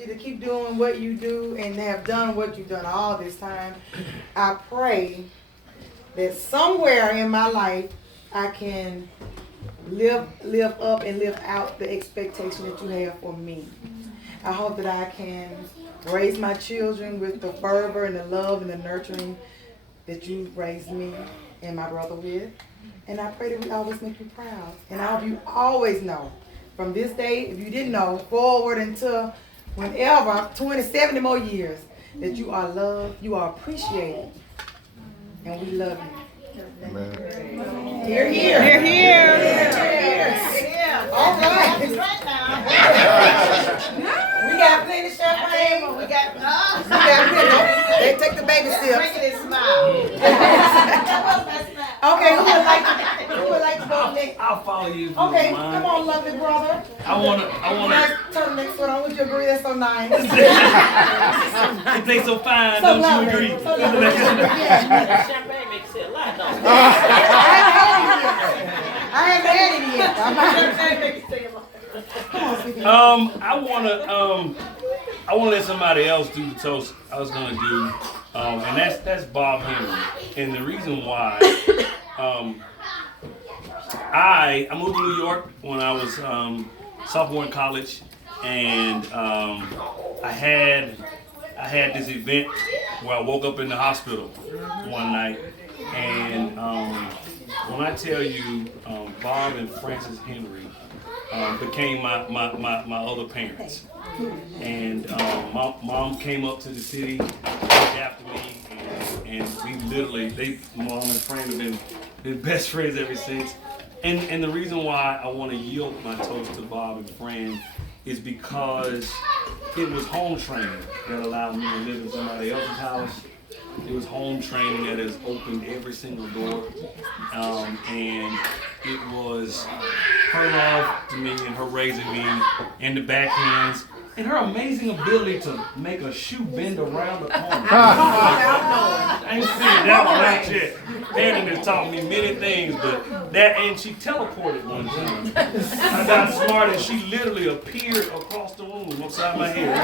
you to keep doing what you do and have done what you've done all this time. I pray that somewhere in my life I can live up and live out the expectation that you have for me. I hope that I can raise my children with the fervor and the love and the nurturing that you raised me and my brother with. And I pray that we always make you proud. And I hope you always know, from this day, if you didn't know, forward until whenever, 20, 70 more years, that you are loved, you are appreciated, and we love you. Amen. Hear, hear. Hear, hear. All right. We got plenty of champagne. We got plenty. They take the baby steps. Okay, who would like to go next? I'll follow you. Okay, come on, lovely brother. I wanna. Turn the next one on. Would you agree? That's so nice. It tastes so fine, So don't lovely. you agree? So lovely. Yeah. Champagne makes it a lot, don't it? I haven't had it yet. Champagne makes it a lot. Come on, sweetie. I wanna let somebody else do the toast I was gonna do, and that's Bob Henry. And the reason why, I moved to New York when I was sophomore in college, and I had this event where I woke up in the hospital one night, and when I tell you, Bob and Frances Henry became my other parents. And mom came up to the city after me, and we literally, mom and Fran have been best friends ever since. And the reason why I want to yield my toast to Bob and Fran is because it was home training that allowed me to live in somebody else's house. It was home training that has opened every single door, and it was her love to me and her raising me, and the backhands, and her amazing ability to make a shoe bend around the corner. I ain't seen that one out yet. Shannon has taught me many things, but that, and she teleported one time. I got smart and she literally appeared across the room upside my head.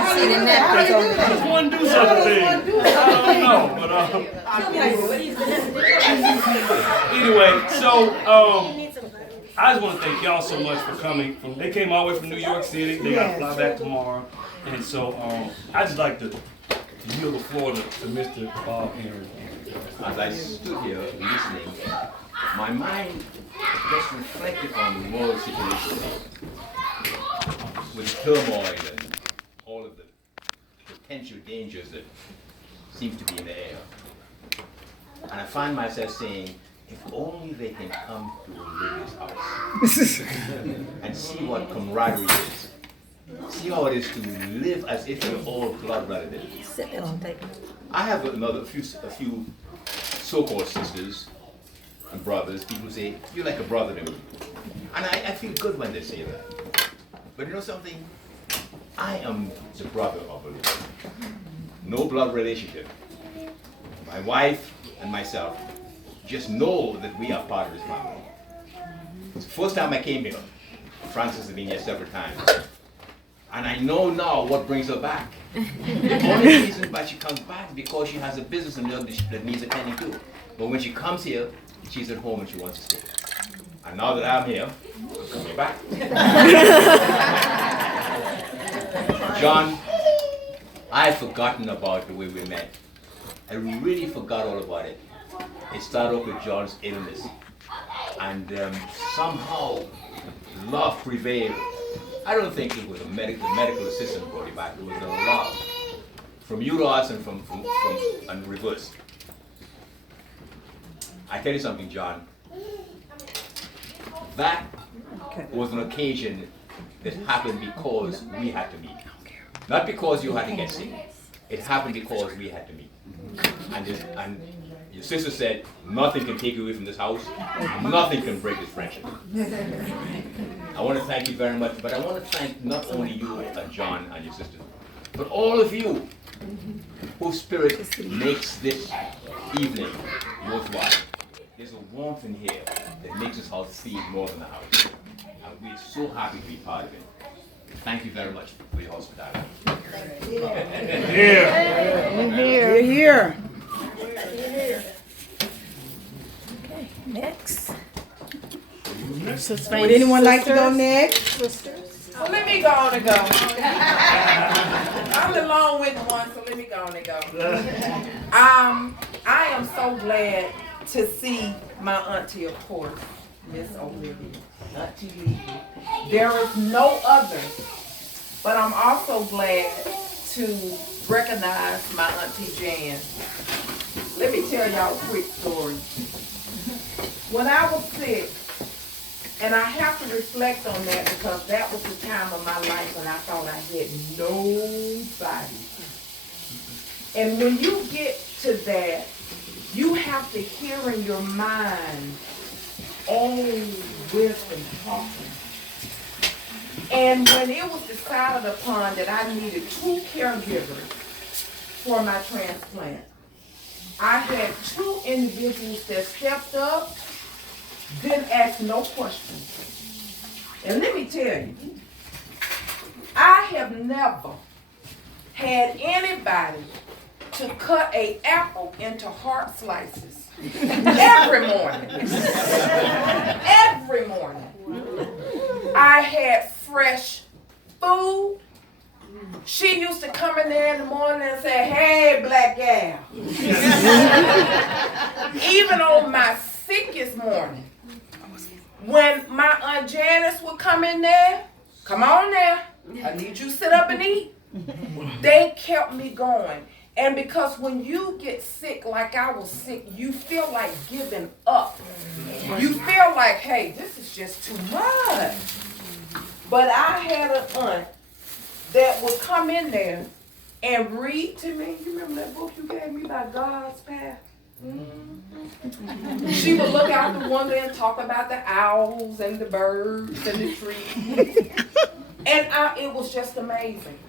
I just want to do something. I don't know, but anyway, so I just want to thank y'all so much for coming. They came all the way from New York City. They got to fly back tomorrow, and so I just like to yield the floor to Mr. Bob Henry. As I stood here listening, my mind just reflected on the world situation with turmoil and all of the potential dangers that seems to be in the air. And I find myself saying, if only they can come to Olivia's house and see what camaraderie is. See how it is to live as if you're all blood relatives. Sit down, take it. I have a few so-called sisters and brothers. People say, you're like a brother to me. And I feel good when they say that. But you know something? I am the brother of Olivia. No blood relationship. My wife and myself just know that we are part of this family. It's the first time I came here. Frances has been here several times. And I know now what brings her back. The only reason why she comes back is because she has a business in New York that needs attending to. But when she comes here, she's at home and she wants to stay. And now that I'm here, I'm coming back. John, I've forgotten about the way we met. I really forgot all about it. It started off with John's illness. And somehow, love prevailed. I don't think it was the medical assistant brought it back. It was the love from you to us and from and reverse. I tell you something, John. That was an occasion that happened because we had to meet. Not because you had to get sick. It happened because we had to meet. And your sister said, nothing can take you away from this house. Nothing can break this friendship. I want to thank you very much, but I want to thank not only you and John and your sister, but all of you whose spirit makes this evening worthwhile. There's a warmth in here that makes this house feel more than a house. And we're so happy to be part of it. Thank you very much for your hospitality. You're here. Next. Would anyone like to go next? Well, let me go on and go. I'm the long-winded one, so let me go on and go. I am so glad to see my auntie, of course, Miss Olivia, Auntie Lee. There is no other, but I'm also glad to recognize my Auntie Jan. Let me tell y'all a quick story. When I was sick, and I have to reflect on that because that was the time of my life when I thought I had nobody. And when you get to that, you have to hear in your mind, oh, wisdom talking. And when it was decided upon that I needed 2 caregivers for my transplant, I had 2 individuals that stepped up, didn't ask no questions. And let me tell you, I have never had anybody to cut an apple into hard slices. Every morning. Every morning. I had fresh food. She used to come in there in the morning and say, hey, black gal. Even on my sickest morning, when my Aunt Janice would come in there, come on there, I need you to sit up and eat. They kept me going. And because when you get sick like I was sick, you feel like giving up. You feel like, hey, this is just too much. But I had an aunt that would come in there and read to me. You remember that book you gave me by God's Path? Mm-hmm. She would look out the window and talk about the owls and the birds and the trees. And it was just amazing.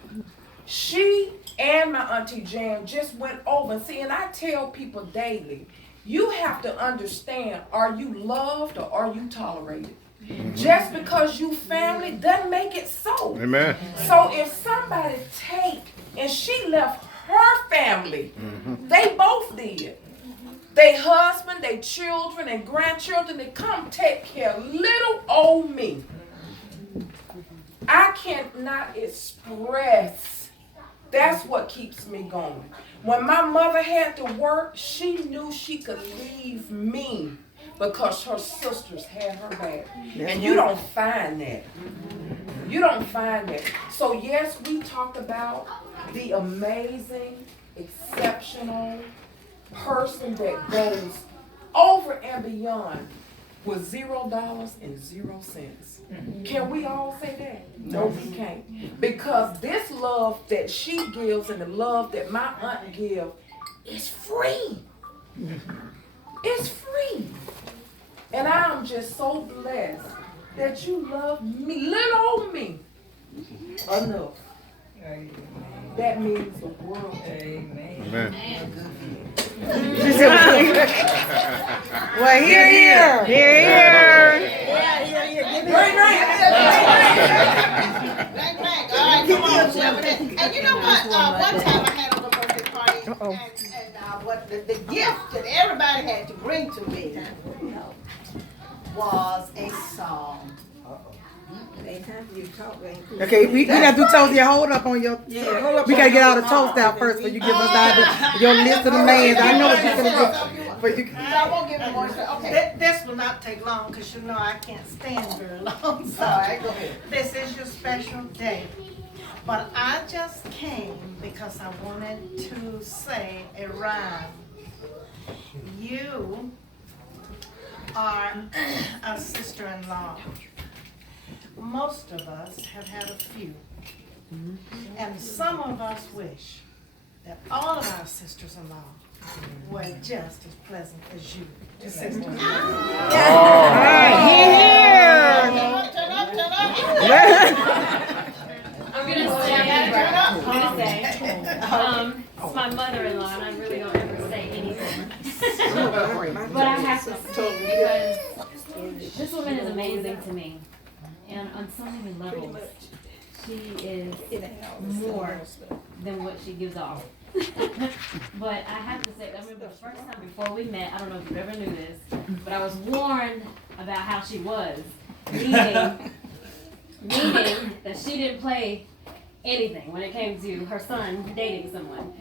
She and my Auntie Jan just went over. And see, and I tell people daily, you have to understand, are you loved or are you tolerated? Mm-hmm. Just because you family doesn't make it so. Amen. So if somebody and she left her family, they both did. They husband, they children, and grandchildren, they come take care of little old me. I cannot express. That's what keeps me going. When my mother had to work, she knew she could leave me because her sisters had her back. And you don't find that. You don't find that. So yes, we talk about the amazing, exceptional person that goes over and beyond with $0 and 0 cents. Can we all say that? No, we can't. Because this love that she gives and the love that my aunt gives is free. It's free. And I'm just so blessed that you love me, little old me, enough. That means the world. Amen. Amen. Well, here. And you know what? One time I had a little birthday party, and what the gift that everybody had to bring to me was a song. Okay, we gotta do toast. Yeah, hold up on your. Yeah, hold up. We gotta get all the toast out first before you give us your list of the names. I know what you're gonna do. But you. I won't give them more. Okay. This will not take long because you know I can't stand very long. So All right, go ahead. this is your special day. But I just came because I wanted to say a rhyme. You are a sister-in-law. Most of us have had a few. And some of us wish that all of our sisters-in-law were just as pleasant as you. Sisters-in-law. I'm gonna say, it's my mother-in-law, and I really don't ever say anything. But I have to say, because this woman is amazing to me, and on so many levels. She is more than what she gives off. But I have to say, I remember the first time before we met, I don't know if you ever knew this, but I was warned about how she was, meaning that she didn't play anything when it came to her son dating someone.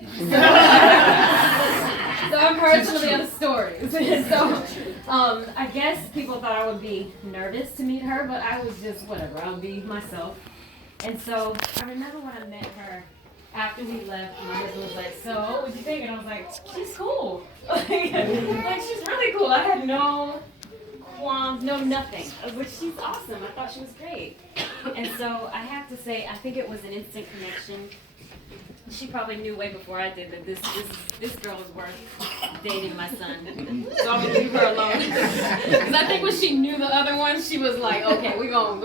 So I've heard some of the other stories. So I guess people thought I would be nervous to meet her, but I was just whatever, I'll be myself. And so I remember when I met her, after we left, my husband was like, "So, what'd you think?" And I was like, "She's cool." Like, she's really cool. I had no qualms, no nothing. I was like, "She's awesome." I thought she was great. And so I have to say, I think it was an instant connection. She probably knew way before I did that this girl was worth dating my son. So I'm gonna leave her alone. Because I think when she knew the other one, she was like, "Okay, we're gonna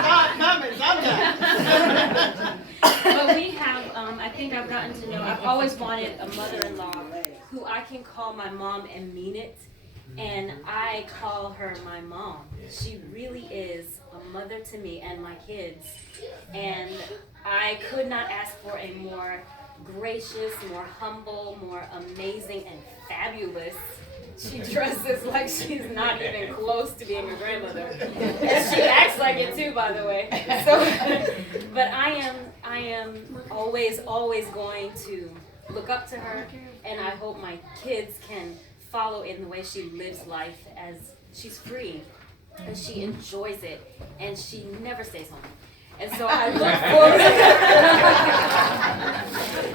Start coming sometime. But we have, I think I've gotten to know, I've always wanted a mother-in-law who I can call my mom and mean it. And I call her my mom. She really is a mother to me and my kids. And I could not ask for a more gracious, more humble, more amazing, and fabulous. She dresses like she's not even close to being a grandmother. And she acts like it too, by the way. So, but I am always going to look up to her, and I hope my kids can follow in the way she lives life, as she's free and she enjoys it, and she never stays home. And so I look forward.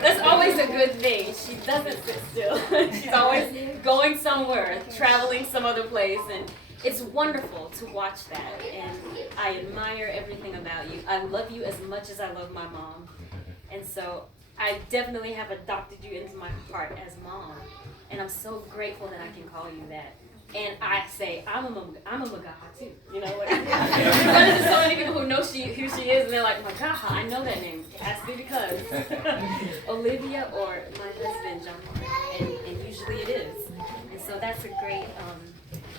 That's always a good thing. She doesn't sit still. She's always going somewhere, traveling some other place, and it's wonderful to watch that. And I admire everything about you. I love you as much as I love my mom. And so I definitely have adopted you into my heart as mom. And I'm so grateful that I can call you that. And I say, I'm a McGaha too. You know, like, we run into so many people who know who she is, and they're like, McGaha, I know that name. It has to be because Olivia or my husband, John, and usually it is. And so that's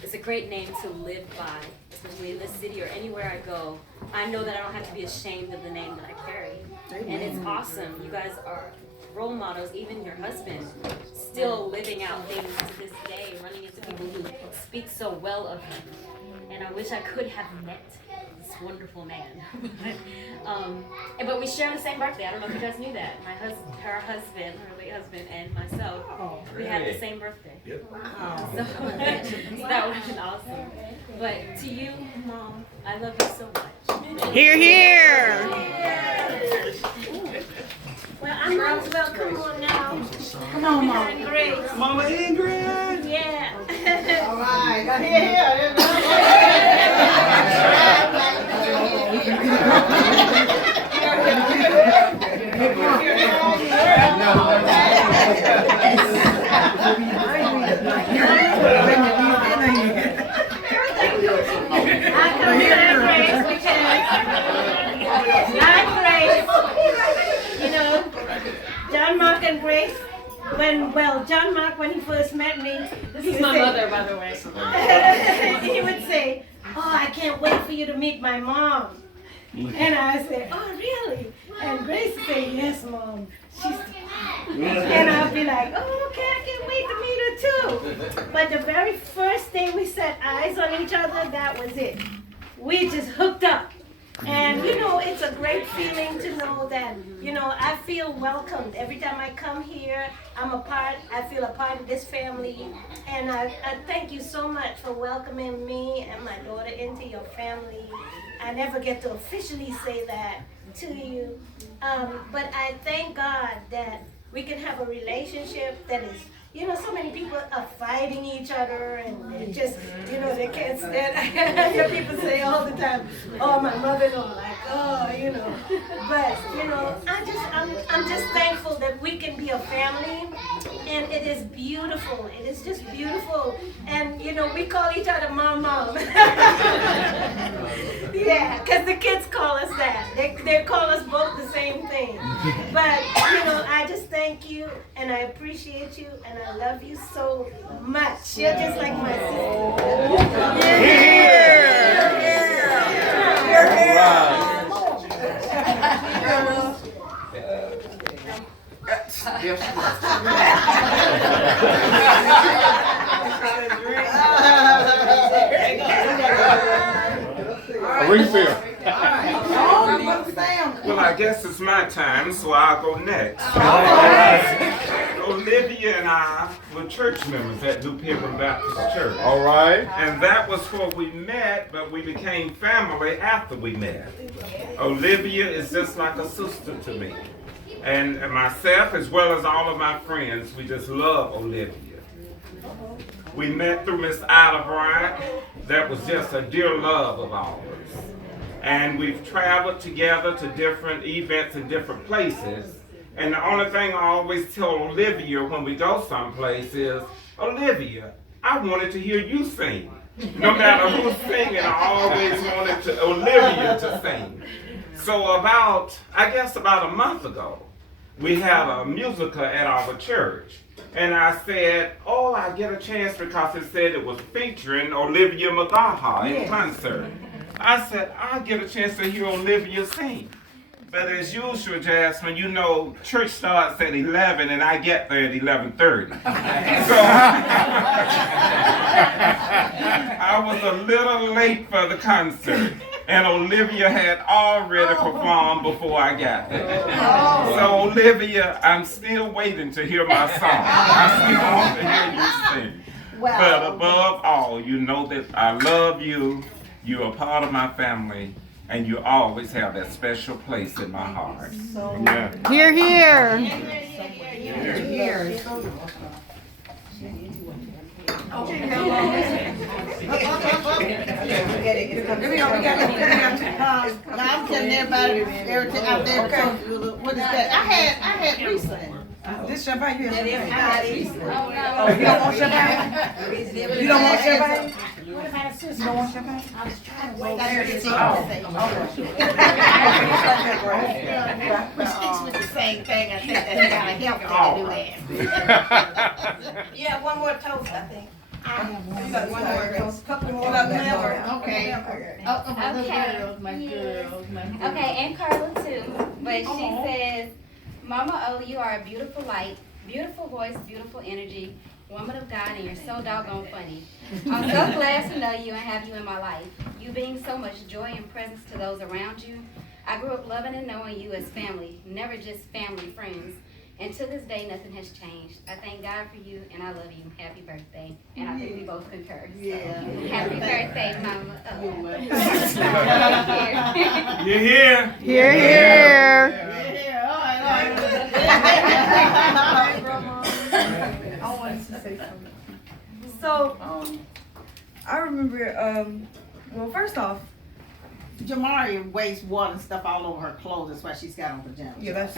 it's a great name to live by, especially in this city or anywhere I go. I know that I don't have to be ashamed of the name that I carry. And it's awesome. You guys are role models, even your husband, still living out things to this day, running into people who speak so well of him. And I wish I could have met this wonderful man. But we share the same birthday. I don't know if you guys knew that. Her late husband, and myself, we had the same birthday. Yep. Wow. So that would have been awesome. But to you, Mom, I love you so much. Hear, hear. Well, I'm Roosevelt. Come on now. Come on, Mom. And Grace. Mama Ingrid. Yeah. All right. Here. I come here to Grace because I'm Grace. You know, John Mark and Grace. John Mark, when he first met me, This is my mother, by the way. he would say, "Oh, I can't wait for you to meet my mom." And I say, "Oh, really?" And Grace would say, "Yes, Mom. She's and I'll be like, "Oh, okay, I can't wait to meet her too." But the very first day we set eyes on each other, that was it. We just hooked up. And you know, it's a great feeling to know that, you know, I feel welcomed. Every time I come here, I feel a part of this family. And I thank you so much for welcoming me and my daughter into your family. I never get to officially say that to you. But I thank God that we can have a relationship that is, you know, so many people are fighting each other and they just, you know, they can't stand. I hear people say all the time, "Oh, my mother-in-law," like, "Oh, you know." But, you know, I'm just thankful that we can be a family, and it is beautiful. It is just beautiful. And, you know, we call each other Mom. Yeah, because the kids call us that. They call us both the same thing. But, you know, I just thank you, and I appreciate you, and I love you so much. You're just like my sister. Hear, hear. Yes, she was. Refill. Well, I guess it's my time, so I'll go next. Olivia and I were church members at New Pilgrim Baptist Church. All right. And that was where we met, but we became family after we met. Olivia is just like a sister to me. And myself, as well as all of my friends, we just love Olivia. We met through Miss Ida Bryant. That was just a dear love of ours. And we've traveled together to different events in different places. And the only thing I always tell Olivia when we go someplace is, Olivia, I wanted to hear you sing. No matter who's singing, I always wanted Olivia to sing. So about a month ago, we had a musical at our church. And I said, oh, I get a chance because it said it was featuring Olivia McGaha in concert. I said, I'll get a chance to hear Olivia sing. But as usual, Jasmine, you know, church starts at 11 and I get there at 11:30. So I was a little late for the concert. And Olivia had already performed before I got there. So Olivia, I'm still waiting to hear my song. I still want to hear you sing. But above all, you know that I love you. You're a part of my family, and you always have that special place in my heart. Yeah. Here, here. I'm telling everybody everything out there. What is that? I had Riesling. This champagne you have? You don't want champagne? You don't want champagne? What about a sister? You don't want champagne? I was trying to Wait, wait I heard there it. to But sticks with the same thing. I think that's kind of helpful to do that. Yeah, one more toast, I think. You got one more toast. Couple more. Okay. Okay, and Carla too. But she says, Mama O, you are a beautiful light, beautiful voice, beautiful energy, woman of God, and you're so doggone funny. I'm so glad to know you and have you in my life. You bring so much joy and presence to those around you. I grew up loving and knowing you as family, never just family friends. And to this day, nothing has changed. I thank God for you, and I love you. Happy birthday. And I think we both concur. So. Happy birthday, Mama. You're here. Here, here. I wanted to say something. So, I remember, well, first off, Jamari wastes water and stuff all over her clothes. That's why she's got on pajamas.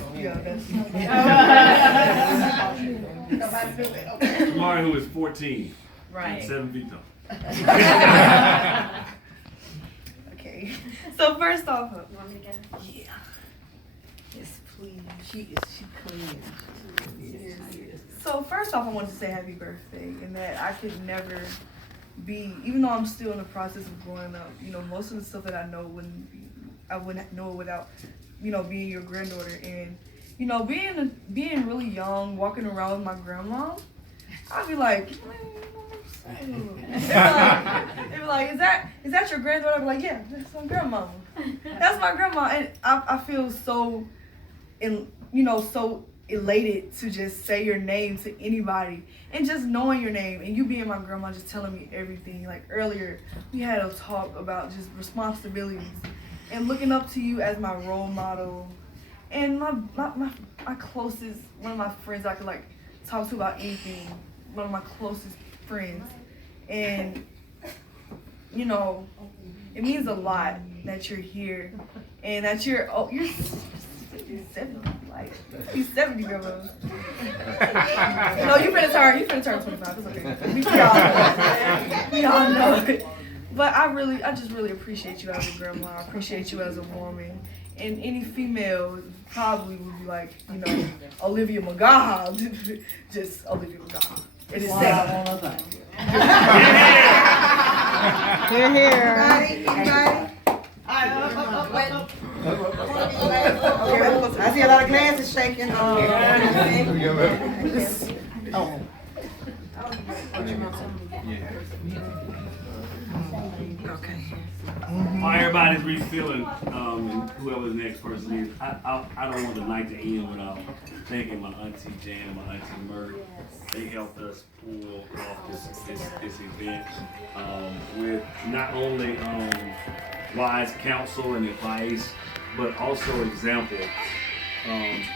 Tomorrow, who is 14. Right. And 7 feet tall. Okay. So first off, You want me to get her? yeah. Yes, please. She clean. So first off, I wanted to say happy birthday, and that I could never be, even though I'm still in the process of growing up, you know, most of the stuff that I know I wouldn't know it without, you know, being your granddaughter. And, you know, being really young, walking around with my grandma, I'd be like, they'd be like, is that your granddaughter? I'd be like, yeah, that's my grandma. That's my grandma. And I feel so, so elated to just say your name to anybody, and just knowing your name and you being my grandma, just telling me everything. Like earlier, we had a talk about just responsibilities and looking up to you as my role model, and my closest, one of my friends I could like talk to about anything, one of my closest friends. And you know, it means a lot that you're here and that you're 70, like he's 70, grandma. No, you finna turn 25. It's okay. We all know it. But I just really appreciate you as a grandma. I appreciate you as a woman. And any female probably would be like, you know, Olivia McGaha. Just Olivia McGaha. It is that. Here, here. Anybody? I see see a lot of glasses shaking. Oh. Okay. While everybody's refilling, and whoever the next person is, I don't want the night to end without thanking my auntie Jan and my auntie Mert. They helped us pull off this event with not only wise counsel and advice, but also example.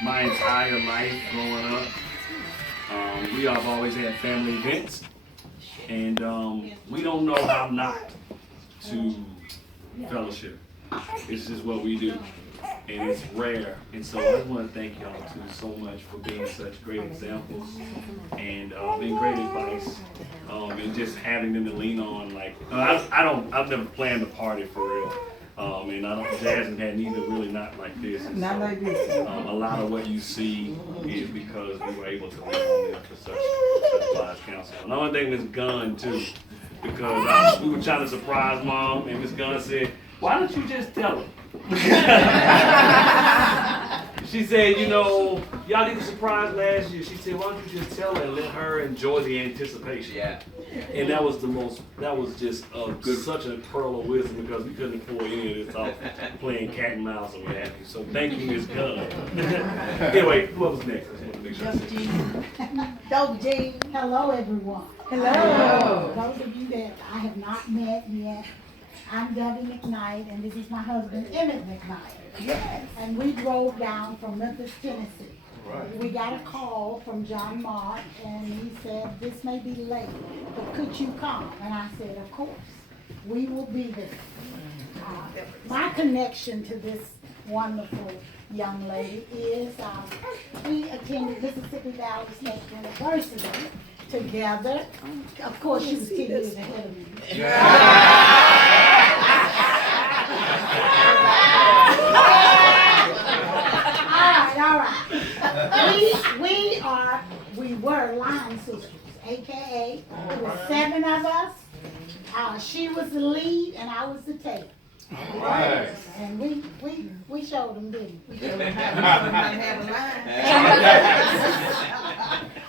My entire life growing up, we have always had family events, and we don't know how not to fellowship. It's just what we do, and it's rare. And so I just want to thank y'all too so much for being such great examples and being great advice, and just having them to lean on. Like I've never planned a party for real. And Jasmine had neither, really not like this. And Not so, like this. a lot of what you see is because we were able to lean on them for such wise counsel. Another thing, Miss Gunn too, because we were trying to surprise Mom, and Miss Gunn said, "Why don't you just tell her?" She said, "You know, y'all did a surprise last year." She said, "Why don't you just tell her and let her enjoy the anticipation?" Yeah. And that was just such a pearl of wisdom, because we couldn't afford any of this off playing cat and mouse and what have you. So thank you, Ms. Gunn. Anyway, who was next? I just want to make sure. Dope G. Hello, everyone. Hello. Those of you that I have not met yet, I'm Debbie McKnight, and this is my husband, Emmett McKnight. Yes. And we drove down from Memphis, Tennessee. Right. We got a call from John Mark, and he said, "This may be late, but could you come?" And I said, "Of course, we will be there." My connection to this wonderful young lady is we attended Mississippi Valley State University together. Of course, she was 10 years ahead of me. All right. We were Line Sisters, AKA, there were 7 of us. She was the lead and I was the tail. Right. And we showed them, didn't we?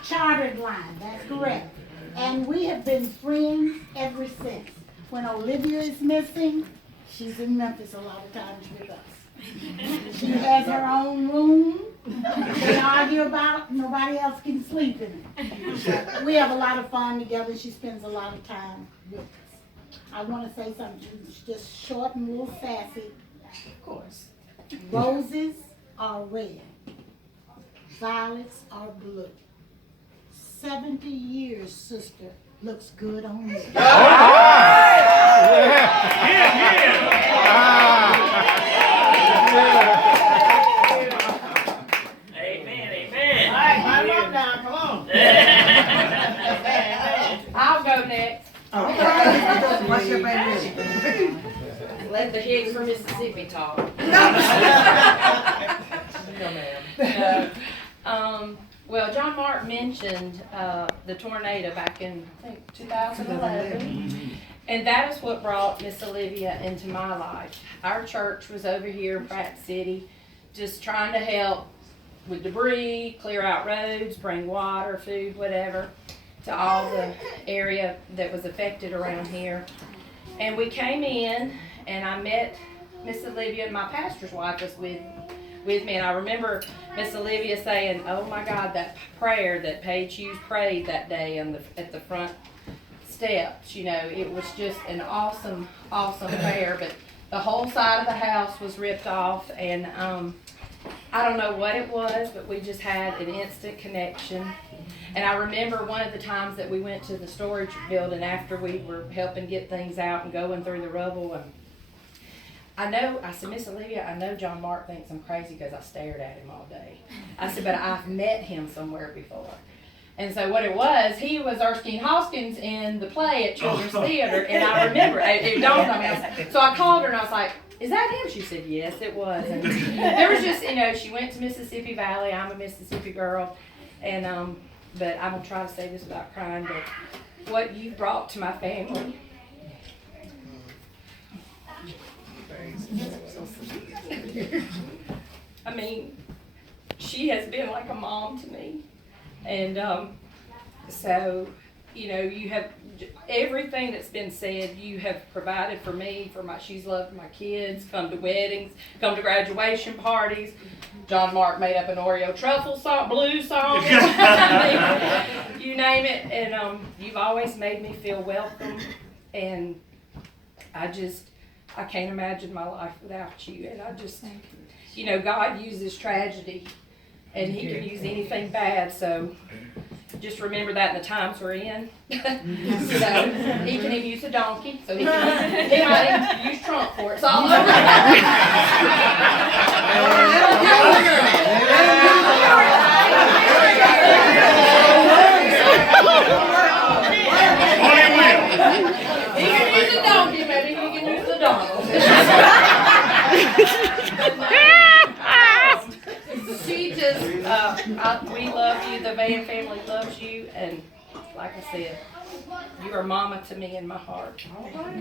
Chartered line, that's correct. And we have been friends ever since. When Olivia is missing, she's in Memphis a lot of times with us. She has her own room. They argue about, nobody else can sleep in it. We have a lot of fun together. She spends a lot of time with us. I want to say something. She's just short and a little sassy. Of course. Roses are red. Violets are blue. 70 years, sister, looks good on you. Amen. All right, climb up now, come on. I'll go next. What's your favorite? Let the Hicks from Mississippi talk. Well, John Mark mentioned the tornado back in, I think, 2011. And that is what brought Miss Olivia into my life. Our church was over here in Pratt City, just trying to help with debris, clear out roads, bring water, food, whatever, to all the area that was affected around here. And we came in, and I met Miss Olivia, and my pastor's wife was with me. And I remember Miss Olivia saying, "Oh my God, that prayer that Paige Hughes prayed that day at the front steps, you know, it was just an awesome, awesome prayer." But the whole side of the house was ripped off, and I don't know what it was, but we just had an instant connection. And I remember one of the times that we went to the storage building after we were helping get things out and going through the rubble, and I said, "Miss Olivia, I know John Mark thinks I'm crazy because I stared at him all day." I said, "But I've met him somewhere before." And so what it was, he was Erskine Hoskins in the play at Children's Theater, and I remember, it dawned on me. So I called her and I was like, "Is that him?" She said, "Yes, it was." And there was just, you know, she went to Mississippi Valley. I'm a Mississippi girl, and but I'm gonna try to say this without crying, but what you brought to my family. I mean, she has been like a mom to me. And so, you know, you have everything that's been said, you have provided for me, she's loved my kids, come to weddings, come to graduation parties. John Mark made up an Oreo truffle song, blues song, you name it. And you've always made me feel welcome. And I can't imagine my life without you. And I just, you know, God uses tragedy and He can use anything bad. So just remember that in the times we're in. So He can even use a donkey. So he might even use Trump for it. It's all over. He can use a donkey, maybe he can use a Donald. She just, we love you, the Van family loves you, and like I said, you are mama to me in my heart.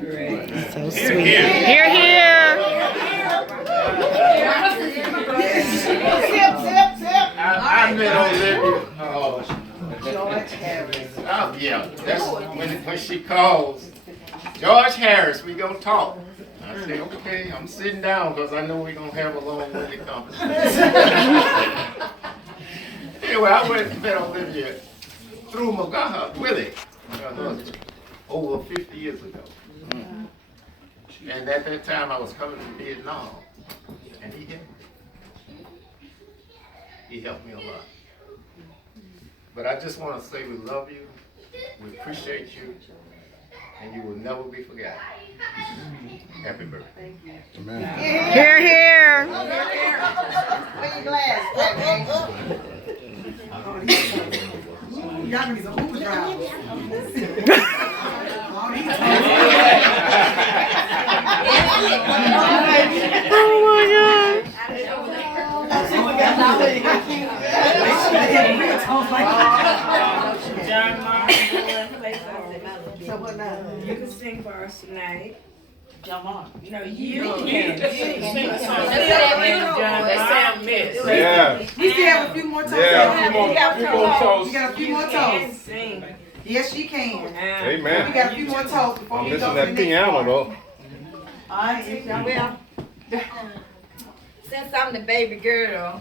Great. So sweet. Here, here. I met Olivia. George Harris. Oh yeah, that's when she calls. George Harris, we gonna talk. I say, okay, I'm sitting down because I know we're gonna have a long-winded conversation. Anyway, I went and met Olivia through McGaha, Willie, her husband, over 50 years ago. And at that time, I was coming from Vietnam, and he helped me. He helped me a lot. But I just want to say we love you, we appreciate you, and you will never be forgotten. Happy birthday. Amen. Here, here. Where your glass? Y'all need some Uber drivers. Oh my God. John Martin, play for you can sing for us tonight. John Mark. No, you can sing a song. They sound mixed. Yeah. We still have a few more toes. Yeah, a few more toes. We got a few more toes. Sing. Yes, she can. Amen. We got a few more toes before I'm we go missing to the that next piano part. though. Well, Since I'm the baby girl.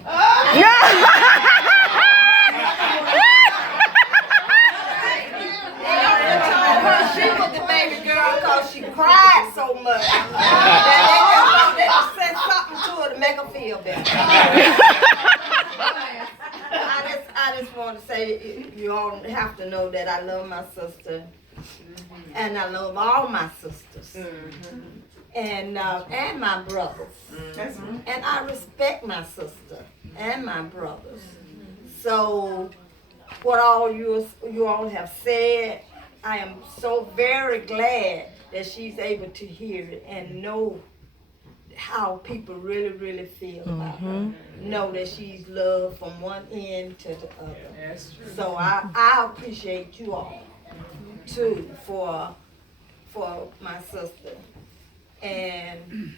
She was the baby girl because she cried so much. They said something to her to make her feel better. I just want to say, you all have to know that I love my sister, and I love all my sisters, and my brothers, and I respect my sister and my brothers. So, what all you all have said, I am so very glad that she's able to hear it and know how people really, really feel about her. Know that she's loved from one end to the other. That's true. So I appreciate you all too for my sister. And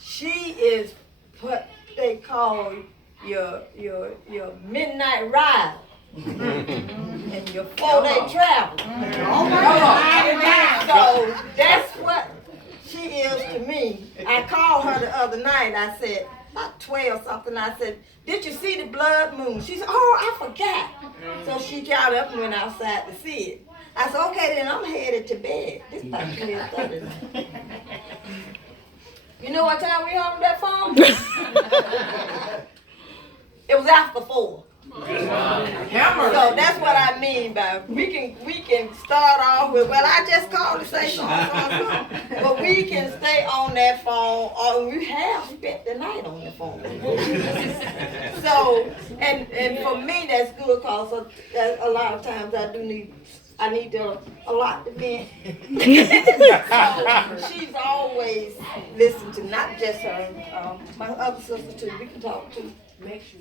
she is what they call your midnight ride. And your 4-day travel. So that's what she is to me. I called her the other night. I said, about 12 something. I said, did you see the blood moon? She said, oh, I forgot. So she got up and went outside to see it. I said, okay, then I'm headed to bed. This about 12:30 now. You know what time we on that phone? It was after 4. So that's what I mean by we can start off with, well, I just called to say something, but we can stay on that phone, or we have spent the night on the phone. So and for me that's good, because a lot of times I need to allot the men. So she's always listened to, not just her, my other sister too. We can talk to.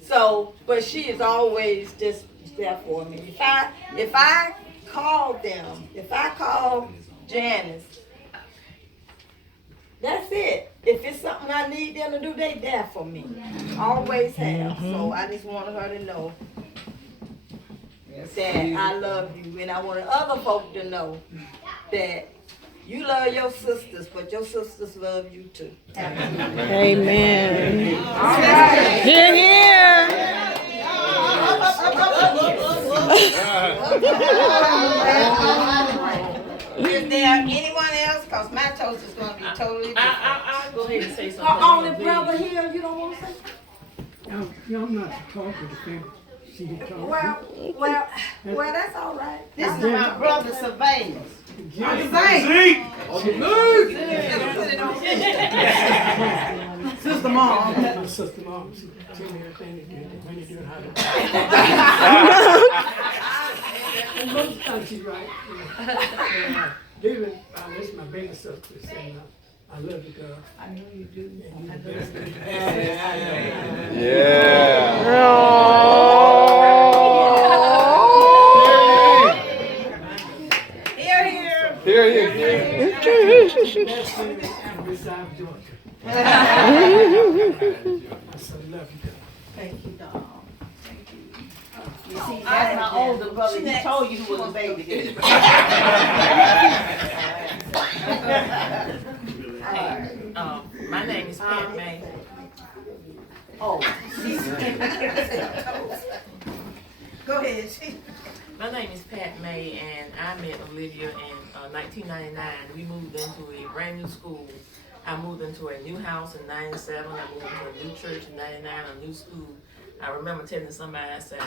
So, but she is always just there for me. If I call them, if I call Janice, That's it. If it's something I need them to do, they there for me. Always have. So I just wanted her to know that I love you, and I wanted other folk to know that you love your sisters, but your sisters love you too. Amen. All right. Hear, hear. Is there anyone else? Because my toast is going to be totally different. I'll go ahead and say something. Her only brother here, you don't want to say? I'm not talking to them. Well, that's all right. This is my brother Sylvanus. Sister Mom. My sister Mom. She tell me everything to do when you do how to. And most of the time she's right. David, this is my baby sister, saying, I love you, girl. I know you do. And you're the best. Thank you, dog. Thank you. You see, that's my older brother. He told you who was a baby daddy. My name is Pat May. Oh, go ahead. My name is Pat May, and I met Olivia in 1999. We moved into a brand new school. I moved into a new house in 97. I moved into a new church in 99, a new school. I remember telling somebody, I said,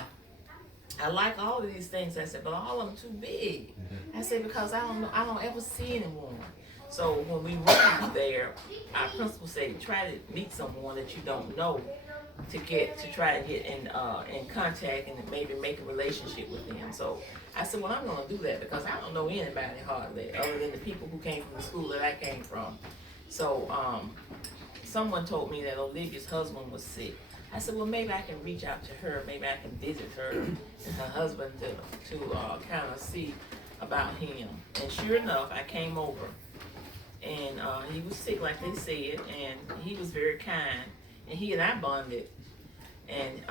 I like all of these things. I said, but all of them too big. I said, because I don't ever see anyone. So when we went there, our principal said, try to meet someone that you don't know to try to get in contact and maybe make a relationship with them. So I said, well, I'm going to do that because I don't know anybody hardly other than the people who came from the school that I came from. So someone told me that Olivia's husband was sick. I said, well, maybe I can reach out to her. Maybe I can visit her and her husband to kind of see about him. And sure enough, I came over. And he was sick, like they said, and he was very kind. And he and I bonded. And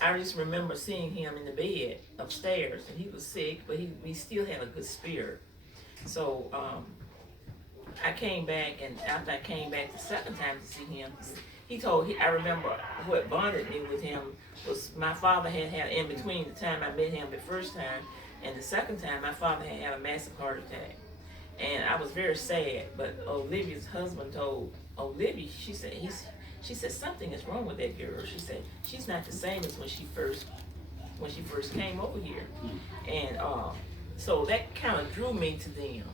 I just remember seeing him in the bed upstairs. And he was sick, but he still had a good spirit. So I came back, and after I came back the second time to see him, I remember what bonded me with him was my father had in between the time I met him the first time and the second time, my father had a massive heart attack. And I was very sad, but Olivia's husband told Olivia, she said something is wrong with that girl. She said she's not the same as when she first came over here. And so that kind of drew me to them.